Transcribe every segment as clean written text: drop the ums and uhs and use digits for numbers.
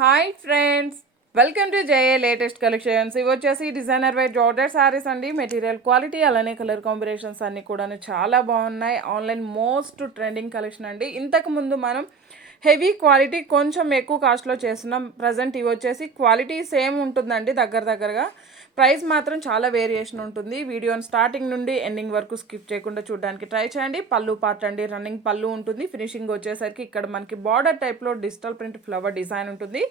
Hi friends, welcome to JA latest collections. ఇవి వచ్చేసి designer wear georgette sarees అండి. Material quality అలానే కలర్ కాంబినేషన్స్ అన్నీ కూడా చాలా బాగున్నాయి. ఆన్లైన్ మోస్ట్ ట్రెండింగ్ కలెక్షన్ అండి. ఇంతకు ముందు మనం హెవీ క్వాలిటీ కొంచెం ఎక్కువ కాస్ట్లో చేస్తున్నాం. ప్రజెంట్ ఇవి వచ్చేసి క్వాలిటీ సేమ్ ఉంటుందండి, దగ్గరగా. ప్రైస్ మాత్రం చాలా వేరియేషన్ ఉంటుంది. వీడియోని స్టార్టింగ్ నుండి ఎండింగ్ వరకు స్కిప్ చేయకుండా చూడడానికి ట్రై చేయండి. పళ్ళు పార్ట్ అండి, రన్నింగ్ పళ్ళు ఉంటుంది. ఫినిషింగ్ వచ్చేసరికి ఇక్కడ మనకి బార్డర్ టైప్లో డిజిటల్ ప్రింట్ ఫ్లవర్ డిజైన్ ఉంటుంది.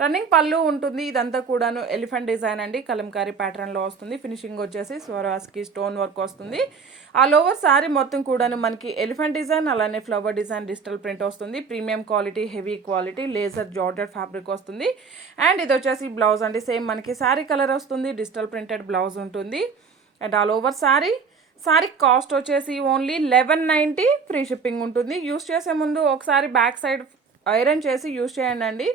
రన్నింగ్ పళ్ళు ఉంటుంది. ఇదంతా కూడాను ఎలిఫెంట్ డిజైన్ అండి, కలంకారీ ప్యాటర్న్లో వస్తుంది. ఫినిషింగ్ వచ్చేసి స్వరాస్కి స్టోన్ వర్క్ వస్తుంది. ఆ లోవర్ శారీ మొత్తం కూడాను మనకి ఎలిఫెంట్ డిజైన్ అలానే ఫ్లవర్ డిజైన్ డిజిటల్ ప్రింట్ వస్తుంది. Premium quality, heavy quality laser georgette fabric వస్తుంది. అండ్ ఇది వచ్చేసి బ్లౌజ్ అండి. సేమ్ మనకి శారీ కలర్ వస్తుంది, డిజిటల్ ప్రింటెడ్ బ్లౌజ్ ఉంటుంది. And all over sari cost వచ్చేసి ఓన్లీ 1190, ఫ్రీ షిప్పింగ్ ఉంటుంది. యూస్ చేసే ముందు ఒకసారి బ్యాక్ సైడ్ ఐరన్ చేసి యూస్ చేయండి అండి.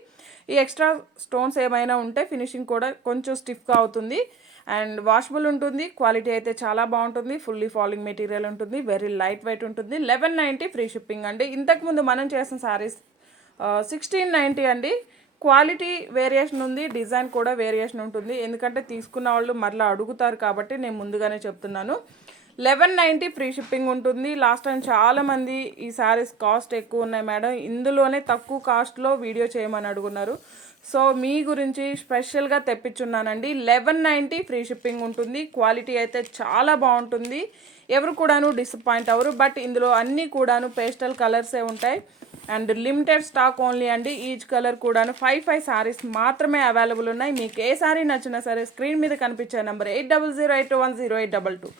ఈ ఎక్స్ట్రా స్టోన్స్ ఏమైనా ఉంటే ఫినిషింగ్ కూడా కొంచెం స్టిఫ్గా అవుతుంది. అండ్ వాషబుల్ ఉంటుంది. క్వాలిటీ అయితే చాలా బాగుంటుంది. ఫుల్లీ ఫాలింగ్ మెటీరియల్ ఉంటుంది. వెరీ లైట్ వెయిట్ ఉంటుంది. 1190, ఫ్రీ షిప్పింగ్ అండి. ఇంతకుముందు మనం చేసిన శారీస్ 1690 అండి. క్వాలిటీ వేరియేషన్ ఉంది, డిజైన్ కూడా వేరియేషన్ ఉంటుంది. ఎందుకంటే తీసుకున్న వాళ్ళు మరలా అడుగుతారు కాబట్టి నేను ముందుగానే చెప్తున్నాను. 1190, ఫ్రీ షిప్పింగ్ ఉంటుంది. లాస్ట్ టైం చాలామంది ఈ శారీస్ కాస్ట్ ఎక్కువ ఉన్నాయి మేడం, ఇందులోనే తక్కువ కాస్ట్లో వీడియో చేయమని అడుగున్నారు. సో మీ గురించి స్పెషల్గా తెప్పించున్నానండి. 1190, ఫ్రీ షిప్పింగ్ ఉంటుంది. క్వాలిటీ అయితే చాలా బాగుంటుంది. ఎవరు కూడాను డిసప్పాయింట్ అవ్వరు. బట్ ఇందులో అన్నీ కూడాను పేస్టల్ కలర్సే ఉంటాయి. అండ్ లిమిటెడ్ స్టాక్ ఓన్లీ అండి. ఈచ్ కలర్ కూడాను 5 శారీస్ మాత్రమే అవైలబుల్ ఉన్నాయి. మీకు ఏ శారీ నచ్చినా సరే స్క్రీన్ మీద కనిపించే నెంబర్ 8008210822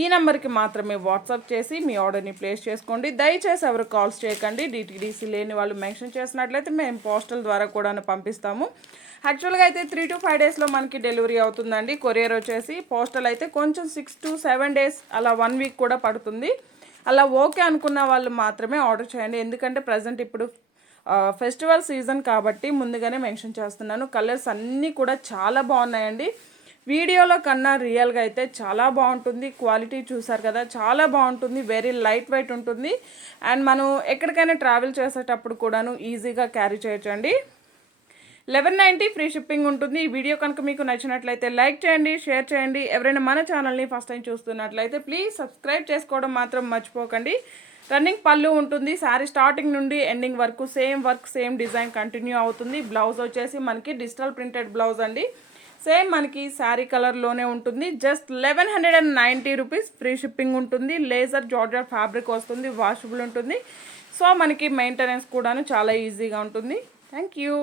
ఈ నెంబర్కి మాత్రమే వాట్సాప్ చేసి మీ ఆర్డర్ని ప్లేస్ చేసుకోండి. దయచేసి ఎవరు కాల్స్ చేయకండి. డిటీడీసీ లేని వాళ్ళు మెన్షన్ చేసినట్లయితే మేము పోస్టల్ ద్వారా కూడా పంపిస్తాము. యాక్చువల్గా అయితే 3 to 5 డేస్లో మనకి డెలివరీ అవుతుందండి. కొరియర్ వచ్చేసి పోస్టల్ అయితే కొంచెం 6 to 7 డేస్ అలా 1 వీక్ కూడా పడుతుంది. అలా ఓకే అనుకున్న వాళ్ళు మాత్రమే ఆర్డర్ చేయండి. ఎందుకంటే ప్రజెంట్ ఇప్పుడు ఫెస్టివల్ సీజన్ కాబట్టి ముందుగానే మెన్షన్ చేస్తున్నాను. కలర్స్ అన్నీ కూడా చాలా బాగున్నాయండి. వీడియోలో కన్నా రియల్గా అయితే చాలా బాగుంటుంది. క్వాలిటీ చూసారు కదా, చాలా బాగుంటుంది. వెరీ లైట్ వెయిట్ ఉంటుంది. అండ్ మనం ఎక్కడికైనా ట్రావెల్ చేసేటప్పుడు కూడాను ఈజీగా క్యారీ చేయొచ్చండి. 1190, ఫ్రీ షిప్పింగ్ ఉంటుంది. ఈ వీడియో కనుక మీకు నచ్చినట్లయితే లైక్ చేయండి, షేర్ చేయండి. ఎవరైనా మన ఛానల్ని ఫస్ట్ టైం చూస్తున్నట్లయితే ప్లీజ్ సబ్స్క్రైబ్ చేసుకోవడం మాత్రం మర్చిపోకండి. రన్నింగ్ పళ్ళు ఉంటుంది. శారీ స్టార్టింగ్ నుండి ఎండింగ్ వరకు same work, same design continue అవుతుంది. బ్లౌజ్ వచ్చేసి మనకి డిజిటల్ ప్రింటెడ్ బ్లౌజ్ అండి. సేమ్ మనకి శారీ కలర్లోనే ఉంటుంది. జస్ట్ 1190 రూపీస్, ఫ్రీ షిప్పింగ్ ఉంటుంది. లేజర్ జార్జెట్ ఫ్యాబ్రిక్ వస్తుంది. వాషబుల్ ఉంటుంది. సో మనకి మెయింటెనెన్స్ కూడాను చాలా ఈజీగా ఉంటుంది. Thank you.